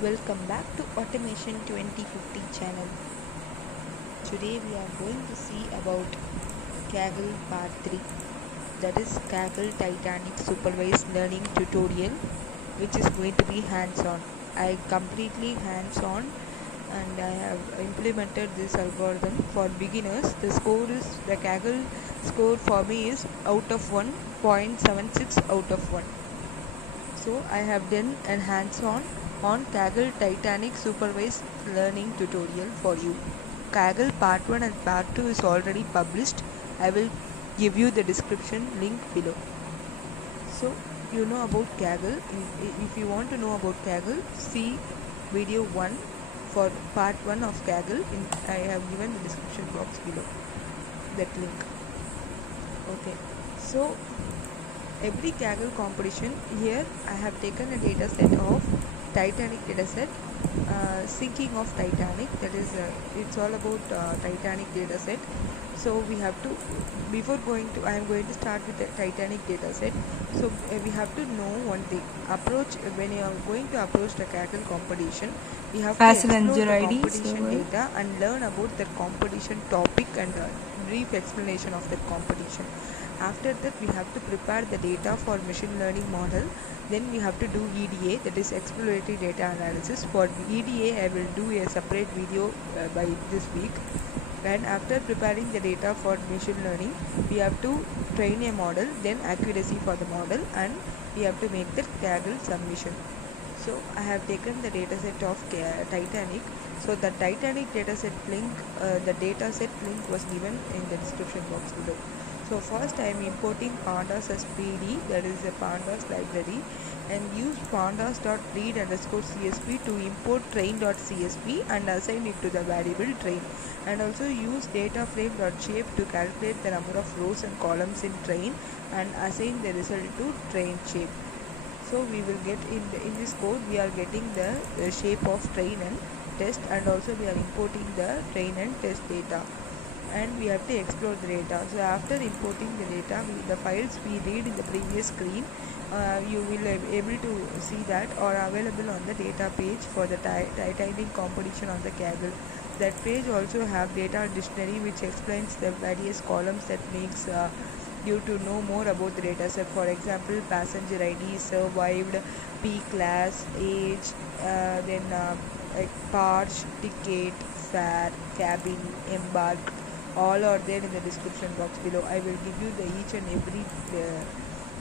Welcome back to Automation 2050 channel. Today we are going to see about Kaggle part 3, that is Kaggle Titanic Supervised Learning Tutorial, which is going to be hands-on. I completely hands-on and I have implemented this algorithm for beginners. The Kaggle score for me is out of 1.76 out of 1. So I have done a hands-on Kaggle Titanic supervised learning tutorial for you. Kaggle part 1 and part 2 is already published. I will give you the description link below. So you know about Kaggle. If you want to know about Kaggle, see video 1 for part 1 of Kaggle. I have given the description box below that link. Okay, so every Kaggle competition, here I have taken a data set of Titanic dataset, sinking of Titanic, that is it's all about Titanic dataset. So we have to, before going to, I am going to start with the Titanic dataset. So we have to know one thing. When you are going to approach the Kaggle competition, we have to explore the competition data and learn about the competition topic and brief explanation of the competition. After that, we have to prepare the data for machine learning model. Then we have to do EDA, that is exploratory data analysis. For EDA, I will do a separate video by this week. And after preparing the data for machine learning, we have to train a model, then accuracy for the model, and we have to make the Kaggle submission. So I have taken the dataset of Titanic. So the Titanic dataset link, the dataset link was given in the description box below. So first I am importing pandas as PD, that is a pandas library, and use pandas.read_csv to import train.csv and assign it to the variable train, and also use dataframe.shape to calculate the number of rows and columns in train and assign the result to train shape. So we will get in this code we are getting the shape of train and test, and also we are importing the train and test data, and we have to explore the data. So after importing the data, the files we read in the previous screen, you will be able to see that are available on the data page for the Titanic competition on the Kaggle. That page also have data dictionary which explains the various columns that makes you to know more about the data set. For example, passenger ID, survived, P class, age, then like parts, ticket, fare, cabin, embark, all are there in the description box below. I will give you the each and every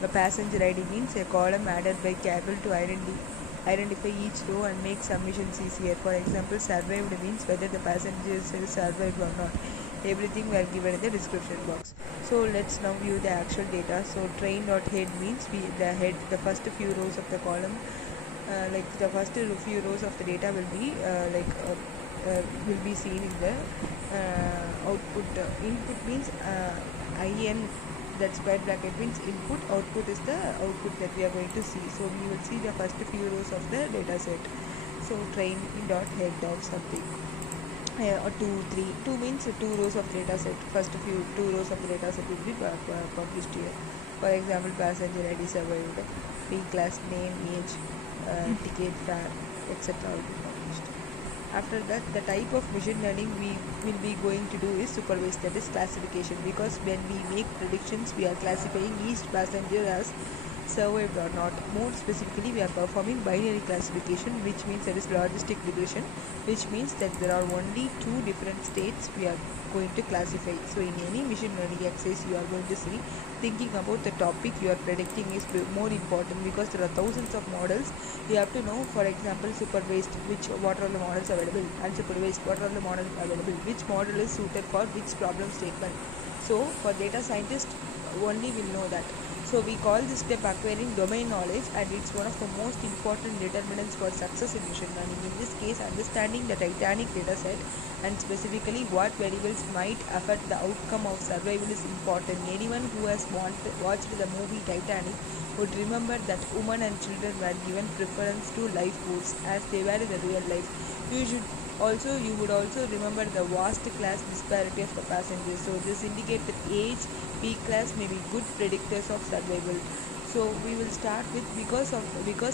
the passenger ID means a column added by Kaggle to identify each row and make submissions easier. For example, survived means whether the passenger is survived or not. Everything were given in the description box. So let's now view the actual data. So train.head means the first few rows of the column, like the first few rows of the data will be will be seen in the output. Input means in, that square bracket means input. Output is the output that we are going to see. So we will see the first few rows of the data set. So train.head or something, or 2 means 2 rows of data set. First few 2 rows of the data set will be published here. For example, passenger ID, survived, P class, name, age, ticket, fare, etc. will be published. After that, the type of machine learning we will be going to do is supervised, that is classification, because when we make predictions, we are classifying each passenger as survived or not. More specifically, we are performing binary classification, which means that is logistic regression, which means that there are only 2 different states we are going to classify. So in any machine learning exercise you are going to see, thinking about the topic you are predicting is more important, because there are thousands of models. You have to know, for example, supervised, what are the models available, unsupervised, what are the models available, which model is suited for which problem statement. So for data scientists only will know that. So we call this step acquiring domain knowledge, and it's one of the most important determinants for success in machine learning. In this case, understanding the Titanic dataset and specifically what variables might affect the outcome of survival is important. Anyone who has watched the movie Titanic would remember that women and children were given preference to lifeboats as they were in the real life. You would also remember the vast class disparity of the passengers. So this indicates that age, P class may be good predictors of survival. So we will start with because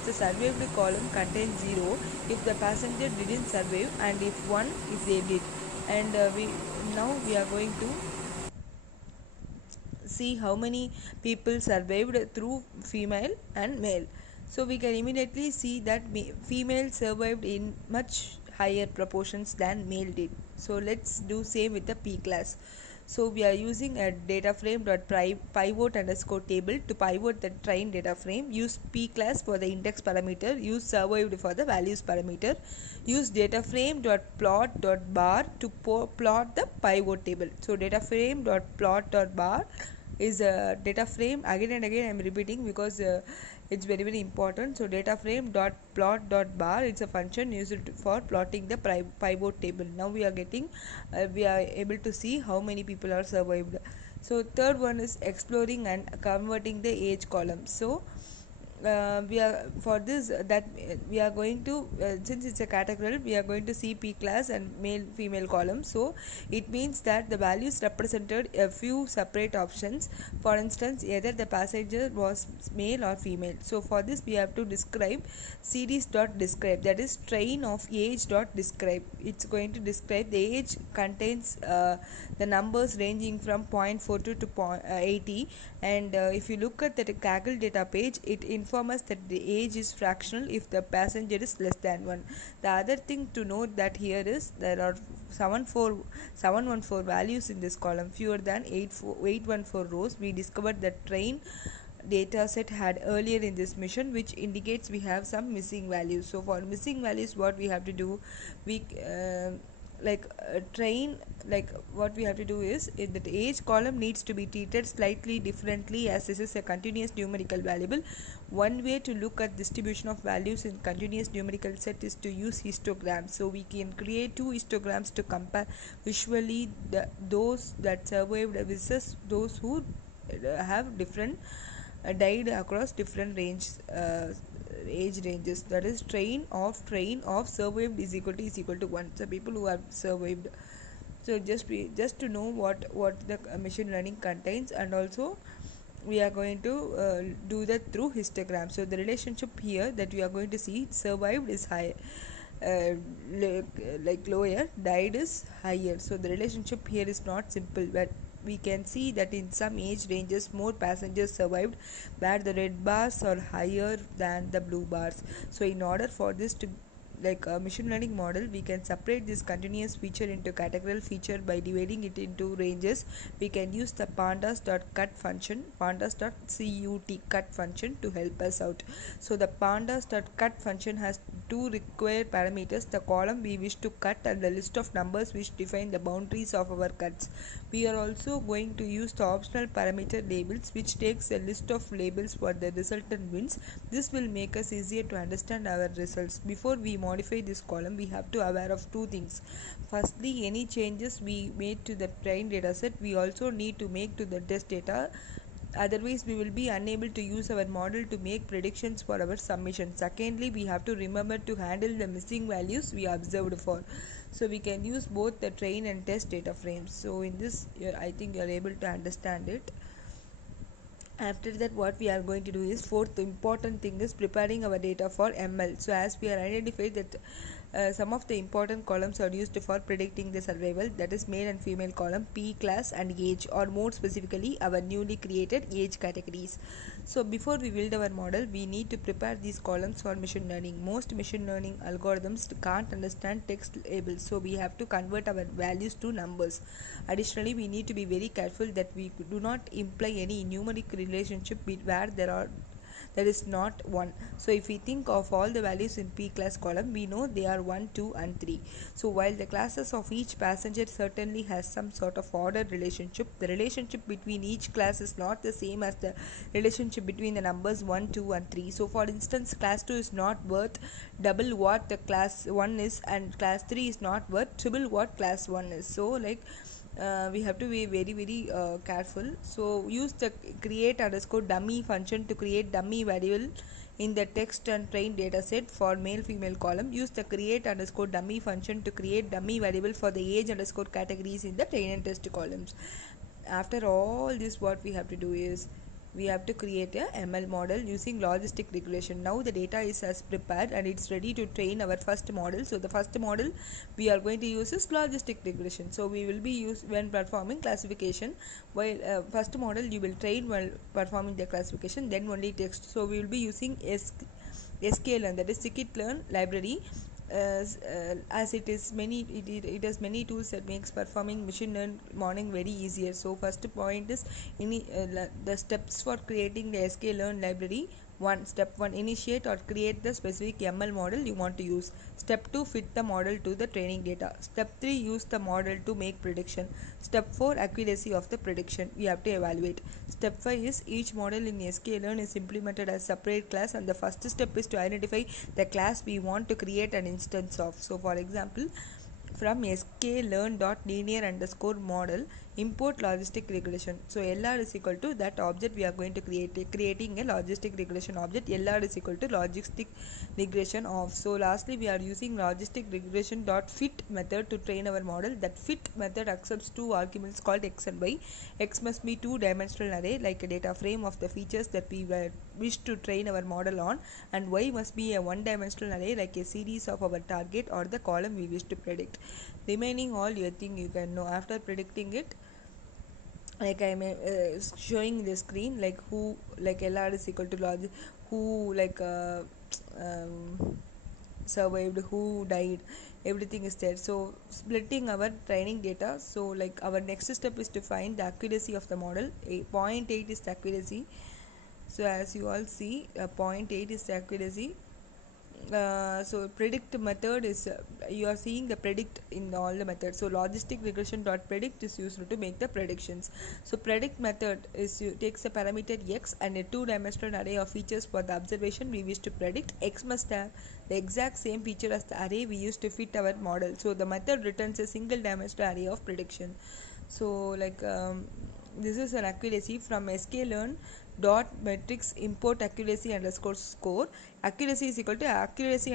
the survived column contains 0 if the passenger didn't survive, and if 1 if they did. And we now we are going to see how many people survived through female and male. So we can immediately see that female survived in much higher proportions than male did. So let's do same with the P class. So we are using a data frame dot pivot underscore table to pivot the train data frame. Use P class for the index parameter. Use survived for the values parameter. Use data frame dot plot dot bar to plot the pivot table. So data frame dot plot dot bar is a data frame. Again and again I'm repeating because it's very important. So data frame dot plot dot bar, it's a function used for plotting the pivot table. Now we are getting we are able to see how many people are survived. So third one is exploring and converting the age column. So we are for this that we are going to since it's a categorical, we are going to see P class and male female column. So it means that the values represented a few separate options. For instance, either the passenger was male or female. So for this we have to describe series dot describe, that is train of age dot describe. It's going to describe the age contains the numbers ranging from 0.42 to 80. And if you look at the Kaggle data page, it informs us that the age is fractional if the passenger is less than 1. The other thing to note that here is there are 714 values in this column, fewer than 814 rows. We discovered that train data set had earlier in this mission, which indicates we have some missing values. So for missing values, what we have to do, we train, like what we have to do is that age column needs to be treated slightly differently, as this is a continuous numerical variable. One way to look at distribution of values in continuous numerical set is to use histograms. So we can create two histograms to compare visually those that survived versus those who have different died across different age ranges. That is train of survived is equal to 1. So people who have survived. So just to know what the machine learning contains, and also we are going to do that through histogram. So the relationship here that we are going to see, survived is high, uh, like lower, died is higher. So the relationship here is not simple, but we can see that in some age ranges more passengers survived where the red bars are higher than the blue bars. So in order for this to like a machine learning model, we can separate this continuous feature into categorical feature by dividing it into ranges. We can use the pandas.cut function, pandas.cut function to help us out. So the pandas.cut function has two required parameters: the column we wish to cut and the list of numbers which define the boundaries of our cuts. We are also going to use the optional parameter labels, which takes a list of labels for the resultant bins. This will make us easier to understand our results. Before we modify this column, we have to aware of two things. Firstly, any changes we made to the train dataset, we also need to make to the test data. Otherwise, we will be unable to use our model to make predictions for our submission. Secondly, we have to remember to handle the missing values we observed for. So we can use both the train and test data frames. So in this, I think you are able to understand it. After that, what we are going to do is, fourth important thing is preparing our data for ML. So as we are identified that some of the important columns are used for predicting the survival, that is male and female column, P class and age, or more specifically our newly created age categories. So before we build our model, we need to prepare these columns for machine learning. Most machine learning algorithms can't understand text labels, so we have to convert our values to numbers. Additionally, we need to be very careful that we do not imply any numeric relationship where there is not one. So if we think of all the values in P class column, we know they are 1, 2 and 3. So while the classes of each passenger certainly has some sort of ordered relationship, the relationship between each class is not the same as the relationship between the numbers 1, 2 and 3. So for instance, class 2 is not worth double what the class 1 is, and class 3 is not worth triple what class 1 is. So like we have to be very careful. So use the create underscore dummy function to create dummy variable in the text and train dataset for male female column. Use the create underscore dummy function to create dummy variable for the age underscore categories in the train and test columns. After all this, what we have to do is we have to create a ML model using logistic regression. Now the data is as prepared and it's ready to train our first model. So the first model we are going to use is logistic regression. So we will be used when performing classification. While first model you will train while performing the classification, then only text. So we will be using sklearn, that is scikit-learn library, as it has many tools that makes performing machine learning very easier. So first point is the steps for creating the sklearn library. Step 1, initiate or create the specific ML model you want to use. Step 2, fit the model to the training data. Step 3, use the model to make prediction. Step 4, accuracy of the prediction we have to evaluate. Step 5 is each model in sklearn is implemented as separate class, and the first step is to identify the class we want to create an instance of. So for example, from sklearn.linear underscore model import logistic regression. So LR is equal to that object we are going to creating a logistic regression object. LR is equal to logistic regression of. So lastly we are using logistic regression dot fit method to train our model. That fit method accepts two arguments called x and y. X must be two-dimensional array like a data frame of the features that we wish to train our model on, and y must be a one-dimensional array like a series of our target or the column we wish to predict. Remaining all you think you can know. After predicting it, like I'm showing the screen, like who, like LR is equal to log, who like survived, who died, everything is there. So splitting our training data. So like our next step is to find the accuracy of the model. 0.8 is the accuracy. So as you all see, 0.8 is the accuracy. So predict method is you are seeing the predict in all the methods. So logistic regression dot predict is used to make the predictions. So predict method is takes a parameter x and a two-dimensional array of features for the observation we wish to predict. X must have the exact same feature as the array we used to fit our model. So the method returns a single dimensional array of prediction. So like this is an accuracy from sklearn dot metrics import accuracy underscore score. Accuracy is equal to accuracy